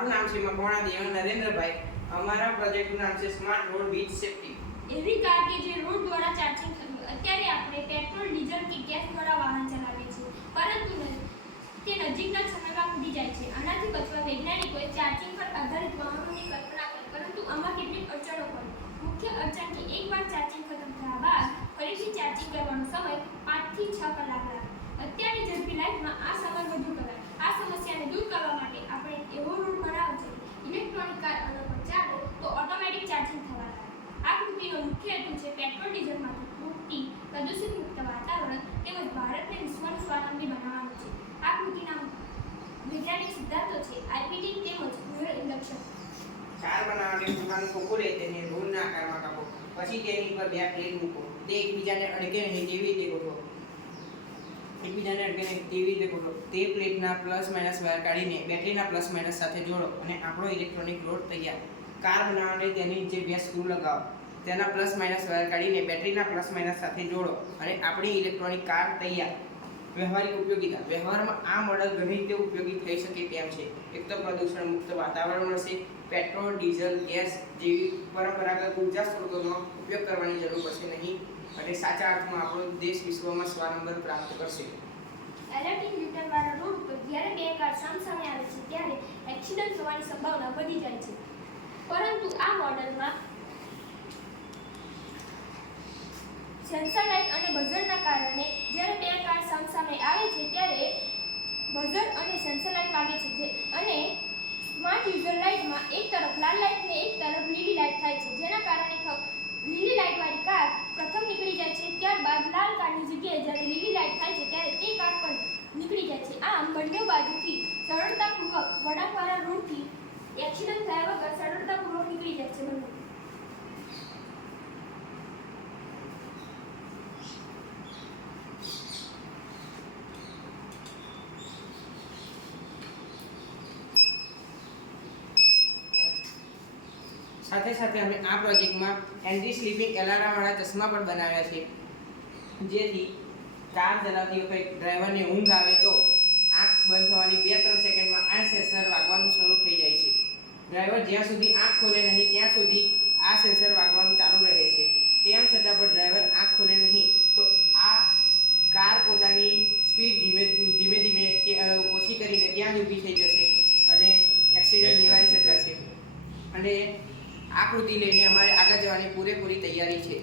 મારું નામ છે મકવાણા દેવ નરેન્દ્રભાઈ. અમારા પ્રોજેક્ટનું નામ છે સ્માર્ટ રોડ વિથ સેફટી. એવી કાર કે જે રોડ દ્વારા ચાર્જિંગ થતી. અત્યારે આપણે પેટ્રોલ, ડીઝલ કે ગેસ દ્વારા વાહન ચલાવીએ છીએ, પરંતુ તે નજીકના સમયમાં ખૂટી જાય છે. આનાથી બચવા વૈજ્ઞાનિકોએ ચાર્જિંગ પર આધારિત વાહનોની કલ્પના કરી, પરંતુ આમાં કેટલીક અડચણો પડી. મુખ્ય અડચણ કે એકવાર ચાર્જિંગ ખતમ થયા બાદ ફરીથી ચાર્જિંગ કરવાનો સમય 5 થી 6 કલાક લાગે. અત્યારની ઝડપી લાઈફમાં આ સમય વધુ કરાય. આ સમસ્યાને દૂર કરવા માટે આપણે એવો રોડ બનાવવો જોઈએ ઇલેક્ટ્રોનિક કાર આના પર ચાલે તો ઓટોમેટિક ચાર્જિંગ થવા લાગે. આ કૃતિનો મુખ્ય હેતુ છે પેટ્રોલ ડીઝલમાંથી મુક્તિ, પ્રદૂષિત મુક્ત વાતાવરણ તેમજ ભારતને વિશ્વનું સ્વાવલંબી બનાવવાનું છે. આ કૃતિના વૈજ્ઞાનિક સિદ્ધાંતો છે આઈપીટી તેમજ ફ્યુઅલ ઇન્ડક્શન. કાર બનાવવાની પોતાનું ખોખું લે તેને રોડના આકારમાં કાપો, પછી તેની પર 2 પ્લેટ મૂકો. તે એકબીજાને અડકે નહીં તેવી રીતે ગોઠવો. તે પ્લેટના પ્લસ માઇનસ વાયર કાઢીને બેટરીના પ્લસ માઇનસ સાથે જોડો અને આપણો ઇલેક્ટ્રોનિક રોડ તૈયાર. કાર બનાવવાને તેની નીચે 2 સ્ક્રૂ લગાવો. તેના પ્લસ માઇનસ વાયર કાઢીને બેટરીના પ્લસ માઇનસ સાથે જોડો અને આપણી ઇલેક્ટ્રોનિક કાર તૈયાર. વ્યવહારિક ઉપયોગિતા. વ્યવહારમાં આ મોડલ ઘણી રીતે ઉપયોગી થઈ શકે તેમ છે. એક તો પ્રદૂષણ મુક્ત વાતાવરણ મળશે, પેટ્રોલ, ડીઝલ, ગેસ જેવી પરંપરાગત ઉર્જા સ્ત્રોતોનો ઉપયોગ કરવાની જરૂર પડશે નહીં અને સાચા અર્થમાં આપણો દેશ વિશ્વમાં સ્વાવલંબન પ્રાપ્ત કરશે. એલર્ટિંગ ન્યૂટનવાળા રોડ ઉપર જ્યારે 2 કાર સામસામે આવે છે ત્યારે એક્સિડન્ટ થવાની સંભાવના વધી જાય છે. પરંતુ આ મોડેલમાં સેન્સર લાઇટ અને બઝરના કારણે જ્યારે 2 કાર સામસામે આવે છે ત્યારે બઝર અને સેન્સર લાઇટ વાગે છે અને સ્માર્ટ યુઝર લાઇટમાં એક તરફ લાલ લાઇટ ને એક તરફ લીલી લાઇટ થાય છે, જેના કારણે લીલી લાઇટવાળી કાર પ્રથમ નીકળી જાય છે. ત્યારબાદ લાલ કારની જગ્યાએ જ્યારે લીલી લાઇટ થાય છે ત્યારે તે કાર પણ નીકળી જાય છે. આમ બંને બાજુથી સરળતાપૂર્વક વળાંકવાળા રોડથી એક્સિડન્ટ થયા વગર સરળતાપૂર્વક નીકળી જાય છે બંને. સાથે સાથે અમે આ પ્રોજેક્ટમાં એન્ટી સ્લીપિંગ એલાર્મવાળા ચશ્મા પણ બનાવ્યા છે, જેથી કાર ચલાવતી વખતે ડ્રાઈવરને ઊંઘ આવે તો આંખ બંધ થવાની 2-3 સેકન્ડમાં આ સેન્સર વાગવાનું શરૂ થઈ જાય છે. ડ્રાઈવર જ્યાં સુધી આંખ ખોલે નહીં ત્યાં સુધી આ સેન્સર વાગવાનું ચાલુ રહે છે. તેમ છતાં પણ ડ્રાઈવર આંખ ખોલે નહીં તો આ કાર પોતાની સ્પીડ ધીમે ધીમે ઓછી કરીને ત્યાં જ ઊભી થઈ જશે અને એક્સિડન્ટ નિવારી શકાશે. અને આ કૃતિ લઈને અમારે આગળ જવાની પૂરેપૂરી તૈયારી છે.